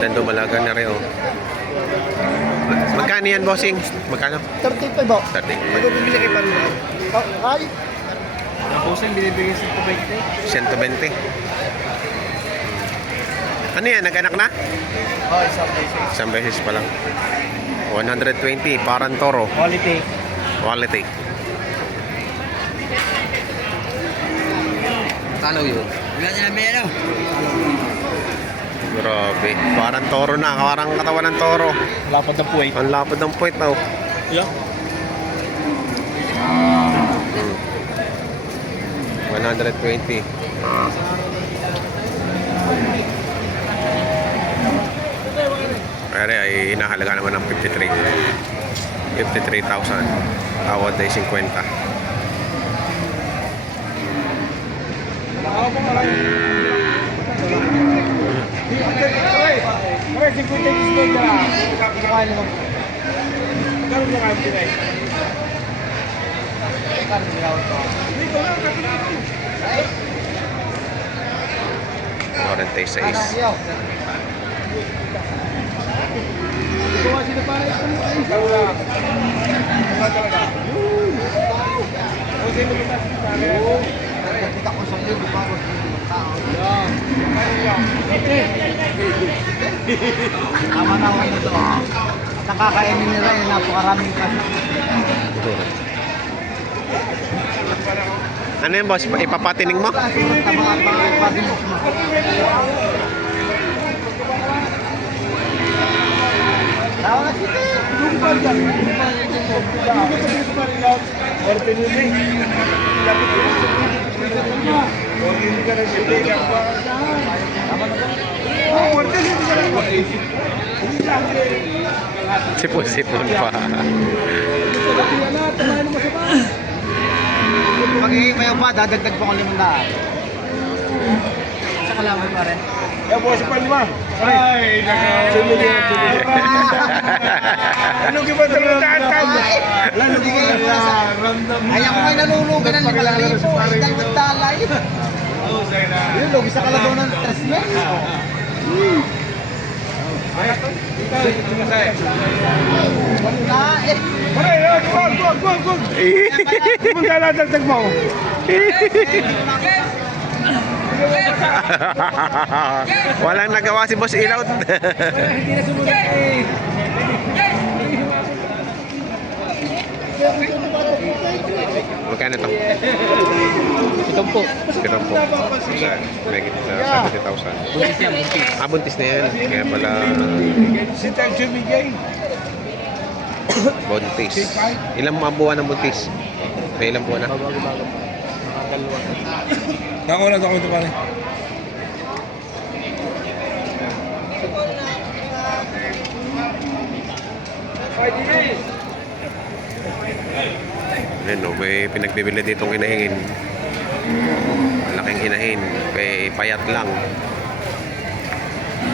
Nando Malaga na rin, oh. Magkano yan, bossing? Magkano? 35 ba? 30. Magbibili kayo pa rin. Ay! Ang pusang binibigay sa 120. 120. Ano yan? Nag-anak na? Oh, isang beses. Isang beses pa lang. 120. Parang toro. Quality. Quality. Talo yun. Wala na namin ano? Grabe. Parang toro na. Parang katawan ng toro. Lapad na puway. Ang lapad ng puwet na, oh. Yeah. 120. Pero ay hinahalaga naman ng 53. 53,000. Tawad ay 50. Orente 6. Kita ko sa libo pa ako tao. Tama na ako nito. Nakakainin nila yung napakaraming kasi. Ano yun, boss? Ipapatining mo? Kasi tama at mga ipadin mo. Tawa na kita. Lumpal dyan. Sipon-sipon pa. Pag iimayaw pa, dadagdag pa ko 500. Sa kalaman pa rin. Ay, ano ba talaga? Ayaw ko may nalulugan ng 5,000. Ay, dalawang dalay. Yun, lugi sa kalabaw ng 3 meses. Dagdag mo. Walang nagawa si Boss Ilaut. Hindi na sumunod eh. Magkano to? Ito po. Ito po. Megit 70,000. Buntis yan, buntis. Ah, buntis na yan. Kaya pala Si Tancho Miguel. buntis. Ilang mga buwan ng buntis? May ilang buwan na? Bago-bago. Ako na ito pare. Ayan, no, may pinagbibili ditong inahin. Malaking inahin. Payat lang.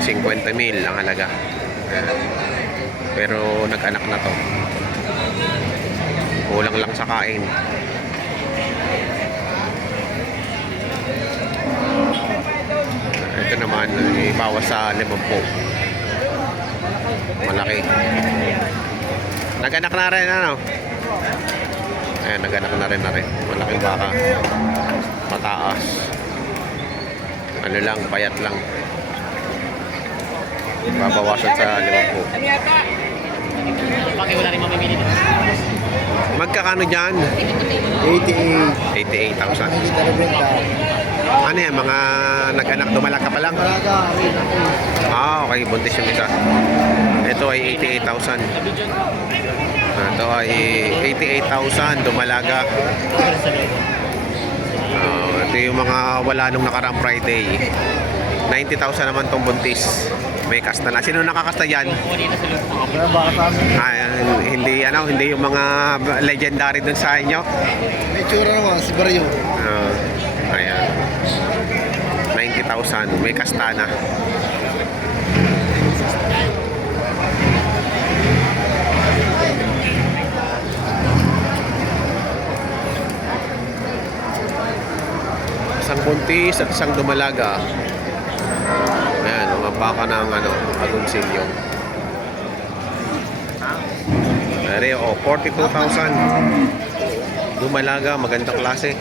50,000 ang halaga. Ayan. Pero nag-anak na to. Kulang lang sa kain. Ito naman, ibawas sa 50. Malaki. Nag-anak na rin, ano? Ayan, nag-anak na rin. Malaking baka. Mataas. Ano lang, payat lang. Babawasan sa 50. Bakit wala rin mamimili dito? Magkakano dyan? 88. 88,000. Hindi ka rebenta. Ano yan, mga nag-anak dumalaka pa lang? Talaga, rin ako. Ah, okay, buntis yung isa. Ito ay 88,000. Ito ay 88,000 dumalaga. Ito yung mga wala nung nakarang Friday. 90,000 naman tong buntis. May kasta na. Sino nakakasta yan? Kaya baka sa amin. Hindi yung mga legendary dun sa inyo. May tsura naman, si Baryo. Ayan. 90,000. May kasta na. Isang buntis at isang dumalaga. Ayan, mga baka ng ano, Agoncillo. Pare, 42,000. Dumalaga, magandang klase.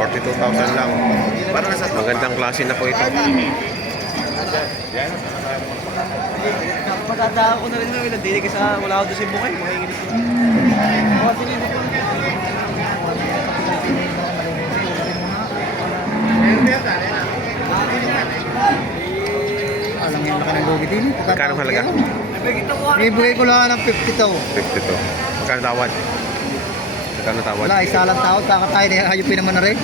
42,000 lang. Magandang klase na po ito. Matatawa ko na rin namin. Hindi kasi wala ako doon sa bukay. Makikinig ko. Alam mo yung laki ng lugi din. Magkano halaga? Ibigay ko lang ng 52. 52. Magkano tawad? Magkano tawad? Wala, isa lang tao. Kakatayo na hayupin naman na rin.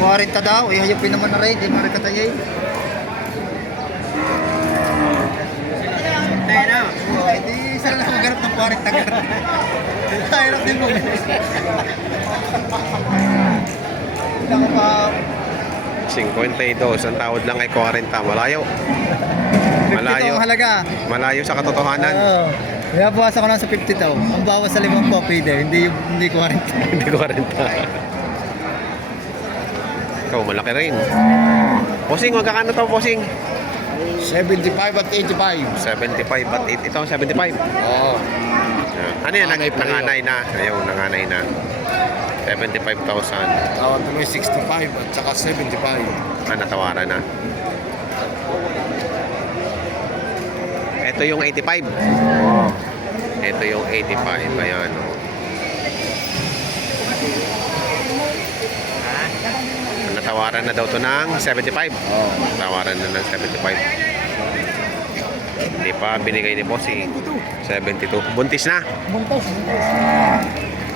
40 daw. Hayupin naman na rin. Hindi marikatayo eh. Hindi isa lang maganap ng 40 taga. Hirap din mo. Hindi ako pa. 52. Ang tawad lang ay 40. Malayo. 52 Malayo. ang halaga. Malayo sa katotohanan. Oo. Kaya bawasan ko lang sa 50 daw. Ang bawas sa 5 po, pwede. Hindi 40. Hindi ko 40. Ikaw, malaki rin. Bossing, magkakano to, bossing? 75 at 85. 75 at 8. Ito, 75. Oo. Ano yan? Nanganay pa rin. Nanganay na. Ayun, nanganay na. 75,000. Tawad tuloy 65 at saka 75. Natawaran na. Ito yung 85. Ito yung 85. Ayan. Oh. Natawaran na daw to ng 75. Natawaran na ng 75. Hindi pa binigay ni Bossing. 72. Buntis na.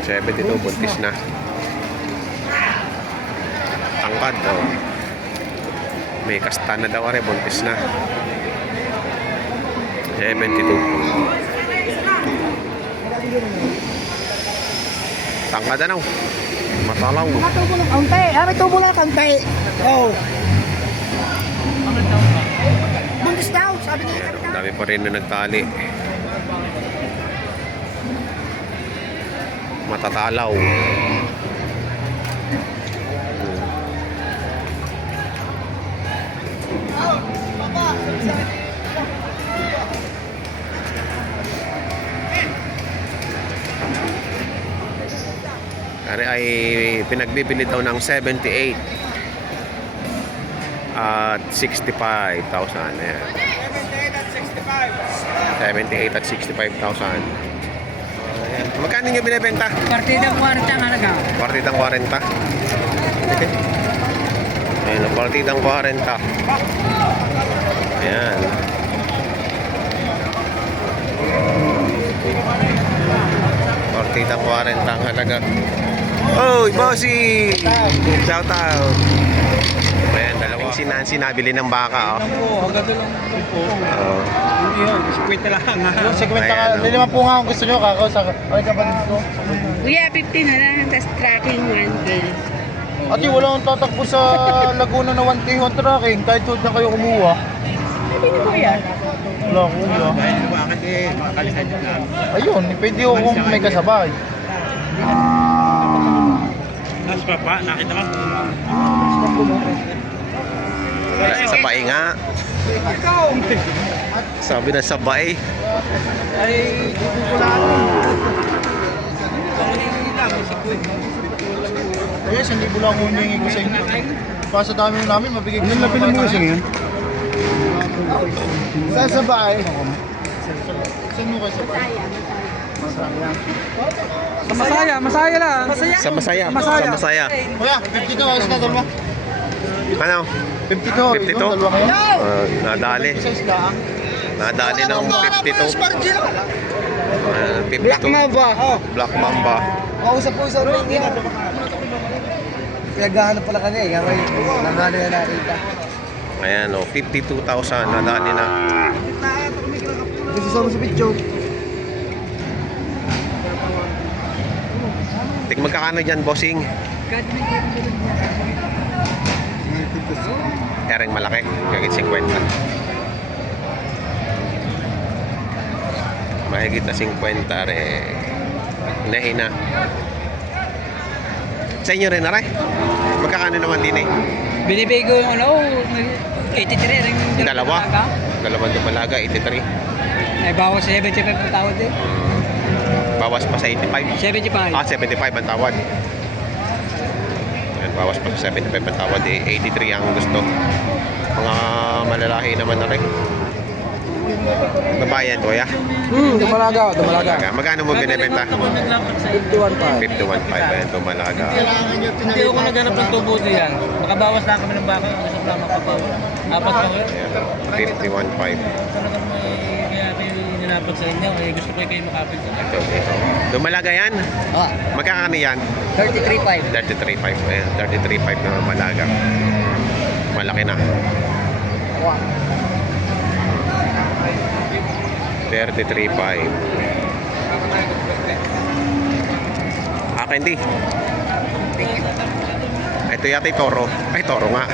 72. Buntis na. Tangkad. Oh. May kasta na daw. Buntis na. 72. Tangkad ano? Matalaw. Tubo lang kaunti. May tubo lang kaunti. Oo. Buntis daw, sabi niya. Ayan, ang dami pa rin na nagtali. Matatalaw. Ari ay pinagbibili daw ng 78 at 65,000. Ayan. 78 at 65,000. Ayan. Magkano nyo binibenta? Partidang 40 ang halaga. Partidang 40. Ayan, partidang 40. Ayan. Partidang 40 ang halaga. Oy, bossy! Shout out! Ayan, dalawang si Nancy nabili ng baka. Oh. Oo, hanggang doon lang po. Oh. Yun, 50 lang ha. Yung 50 Ayan, ka, oh. hindi naman po nga kung gusto nyo kakausap. Ay, kapatid ko. Kuya, 50 na lang. Tapos tracking 1K. Ate, wala akong tatakbo sa Laguna na 1K yung tracking. Kahit doon na kayo kumuha. Sabi ni Kuya. Wala kuya. Dahil lumakan eh, makakalisan nyo lang. Ayun, pwede ko kung may kasabay. Tapos papa, nakita ka? Sabay nga. Sabi na sabay. Ay, kukulaan. Kaya, 1,000 lang kung hiningi ko sa inyo. Para sa dami namin, mabigay ko. Ano napilan mo sa ngayon? Sa bahay. Saan mo kayo sa bahay? Masaya lang. Sa Masaya. Sa Masaya. Kuya, 52 ayos na dalawa. Ano? 52. 52? Yung dalawa kayo. Nadali. Sa isla. Nadali ng 52. 52. Black Mamba. Black Mamba. Kausap po sa ulit niya. Pinaghahanap pala kanya eh. Kaya nangano na nakita. Ayan o, 52,000. Nadali na. Gusto sa sa video. Tik magkakano dyan, bossing? Ereng malaki. Kagit 50. Mahigit na 50 re. Hina-hina. Sa inyo rin, aray? Magkakano naman din eh? Binibigay ko yung 83 rin yung Dalawa? talaga. Dalawang dumalaga, 83. Ay, bawas 75 ang tawad eh. Bawas pa sa 85. 75. 75 ang tawad. Yan, bawas pa sa 75 ang tawad. 83 ang gusto. Mga malalaki naman na rin. Babayan, kuya. Dumalaga. Magkano mo binibenta? 51.5. 51.5 yan, dumalaga. Hindi ako naghanap ng tubo diyan. Makabawas na kami ng baka. Gusto ko lang makabawas. Apat pa ko yun. Ayan, 51.5. Talagang may kaya kayo nilapag sa inyo. Eh, gusto ko kayo makapit sa Ito, ito. Dumalaga yan? Ah, Magkakano yan? 33.5. 33.5. Ayan, 33.5 na malaga. Malaki na. 33.5. Akin di. Ito yata yung toro. Ay, toro nga.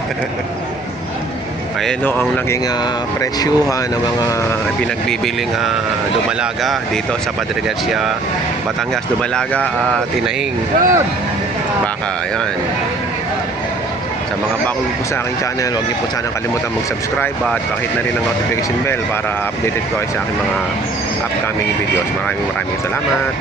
Ayan o ang naging presyuhan ng mga pinagbibiling dumalaga dito sa Padre Garcia, Batangas. Dumalaga at tinahing baka. Ayan. Sa mga bago po sa aking channel, huwag niyo po sanang kalimutan mag-subscribe at pakihit na rin ang notification bell para updated ko kayo sa aking mga upcoming videos. Maraming salamat.